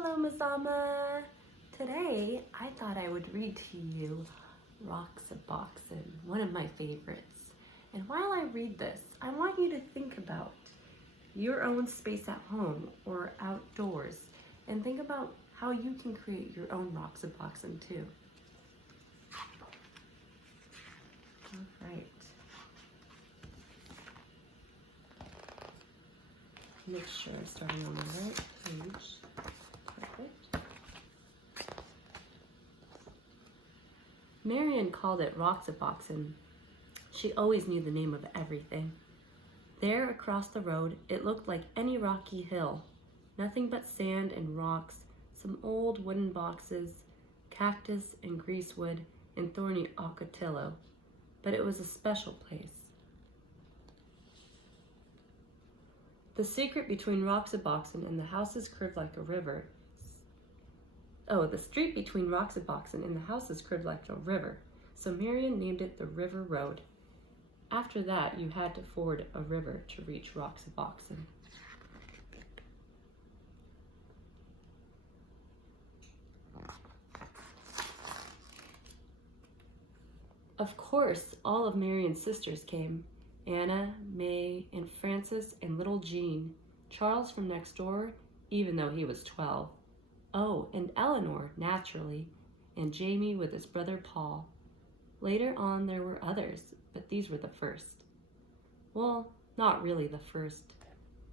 Hello, Mazama. Today, I thought I would read to you Roxaboxen, one of my favorites. And while I read this, I want you to think about your own space at home or outdoors and think about how you can create your own Roxaboxen too. All right. Make sure I'm starting on the right page. Perfect. Marion called it Roxaboxen. She always knew the name of everything. There across the road, it looked like any rocky hill. Nothing but sand and rocks, some old wooden boxes, cactus and greasewood, and thorny ocotillo. But it was a special place. The secret between Roxaboxen and the houses curved like a river. The street between Roxaboxen and the houses curved like a river, so Marion named it the River Road. After that, you had to ford a river to reach Roxaboxen. Of course, all of Marion's sisters came. Anna, May, and Frances, and little Jean. Charles from next door, even though he was 12. Oh, and Eleanor, naturally, and Jamie with his brother Paul. Later on there were others, but these were the first. Well, not really the first.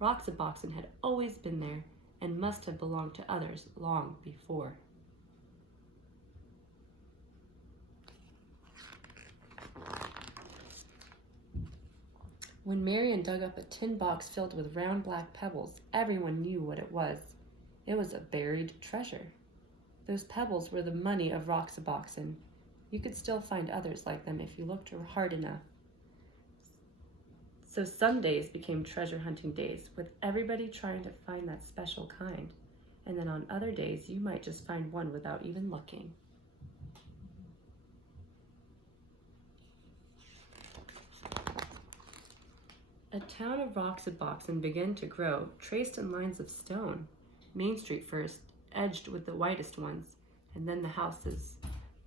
Roxaboxen had always been there and must have belonged to others long before. When Marion dug up a tin box filled with round black pebbles, everyone knew what it was. It was a buried treasure. Those pebbles were the money of Roxaboxen. You could still find others like them if you looked hard enough. So some days became treasure hunting days, with everybody trying to find that special kind. And then on other days, you might just find one without even looking. A town of Roxaboxen began to grow, traced in lines of stone. Main Street first, edged with the whitest ones, and then the houses.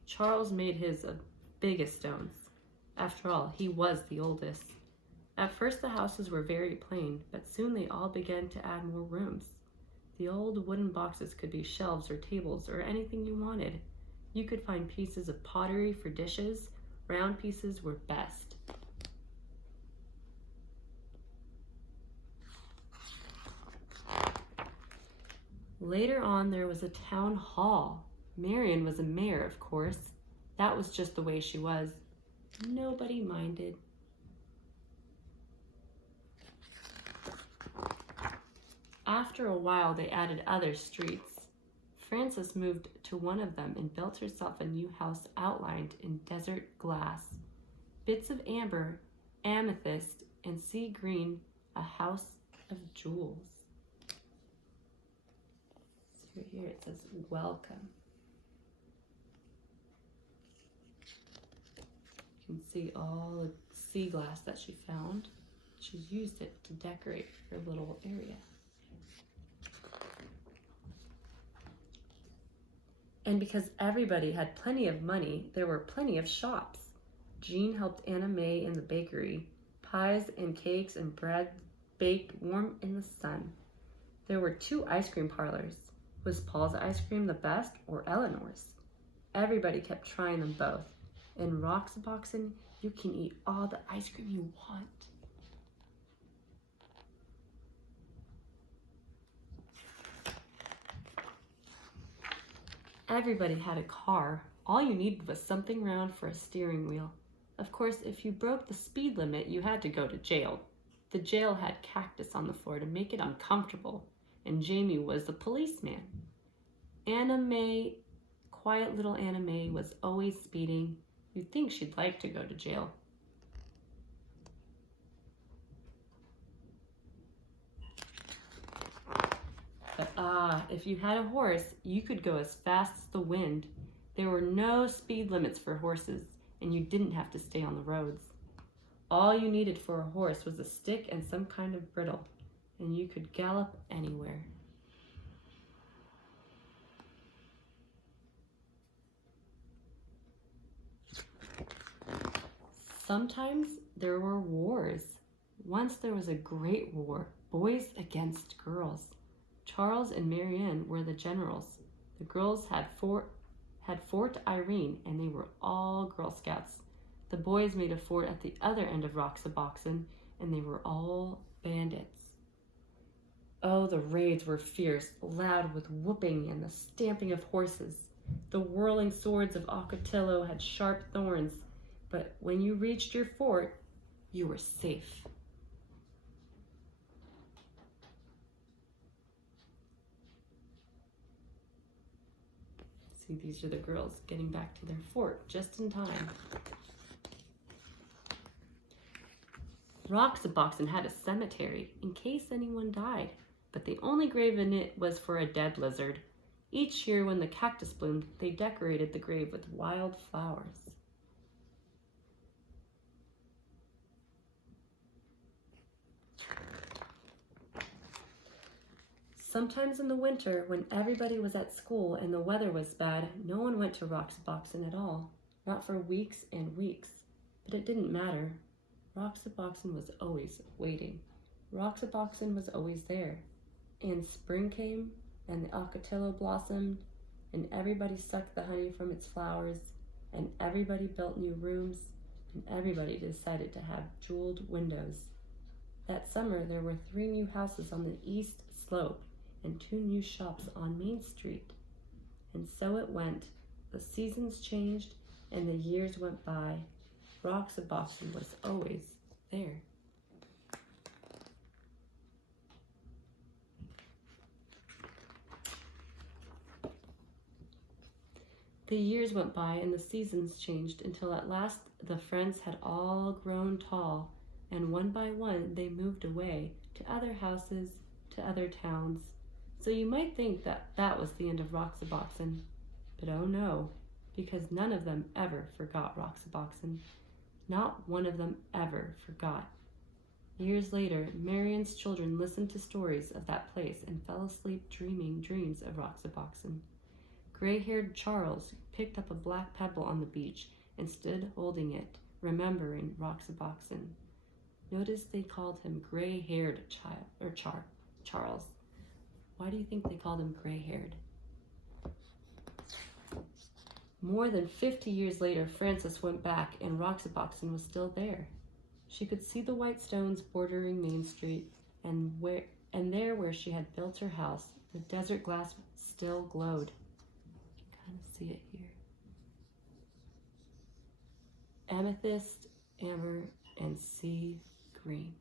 Charles made his of biggest stones. After all, he was the oldest. At first the houses were very plain, but soon they all began to add more rooms. The old wooden boxes could be shelves or tables or anything you wanted. You could find pieces of pottery for dishes. Round pieces were best. Later on, there was a town hall. Marion was a mayor, of course. That was just the way she was. Nobody minded. After a while, they added other streets. Frances moved to one of them and built herself a new house outlined in desert glass. Bits of amber, amethyst, and sea green, a house of jewels. Here it says, welcome. You can see all the sea glass that she found. She used it to decorate her little area. And because everybody had plenty of money, there were plenty of shops. Jean helped Anna May in the bakery. Pies and cakes and bread baked warm in the sun. There were 2 ice cream parlors. Was Paul's ice cream the best or Eleanor's? Everybody kept trying them both. In Roxaboxen, you can eat all the ice cream you want. Everybody had a car. All you needed was something round for a steering wheel. Of course, if you broke the speed limit, you had to go to jail. The jail had cactus on the floor to make it uncomfortable. And Jamie was the policeman. Anna May, quiet little Anna May, was always speeding. You'd think she'd like to go to jail. But if you had a horse, you could go as fast as the wind. There were no speed limits for horses, and you didn't have to stay on the roads. All you needed for a horse was a stick and some kind of bridle, and you could gallop anywhere. Sometimes there were wars. Once there was a great war, boys against girls. Charles and Marianne were the generals. The girls had Fort Irene, and they were all Girl Scouts. The boys made a fort at the other end of Roxaboxen, and they were all bandits. Oh, the raids were fierce, loud with whooping and the stamping of horses. The whirling swords of Ocotillo had sharp thorns, but when you reached your fort, you were safe. See, these are the girls getting back to their fort just in time. Roxaboxen had a cemetery in case anyone died, but the only grave in it was for a dead lizard. Each year when the cactus bloomed, they decorated the grave with wild flowers. Sometimes in the winter, when everybody was at school and the weather was bad, no one went to Roxaboxen at all, not for weeks and weeks. But it didn't matter. Roxaboxen was always waiting. Roxaboxen was always there. And spring came, and the Ocotillo blossomed, and everybody sucked the honey from its flowers, and everybody built new rooms, and everybody decided to have jeweled windows. That summer, there were 3 new houses on the east slope, and 2 new shops on Main Street. And so it went. The seasons changed, and the years went by. Roxaboxen was always there. The years went by and the seasons changed until at last the friends had all grown tall, and one by one they moved away to other houses, to other towns. So you might think that that was the end of Roxaboxen, but oh no, because none of them ever forgot Roxaboxen. Not one of them ever forgot. Years later, Marianne's children listened to stories of that place and fell asleep dreaming dreams of Roxaboxen. Gray-haired Charles picked up a black pebble on the beach and stood holding it, remembering Roxaboxen. Notice they called him gray-haired Charles. Why do you think they called him gray-haired? More than 50 years later, Frances went back and Roxaboxen was still there. She could see the white stones bordering Main Street, and there where she had built her house, the desert glass still glowed. You can kind of see it here. Amethyst, amber, and sea green.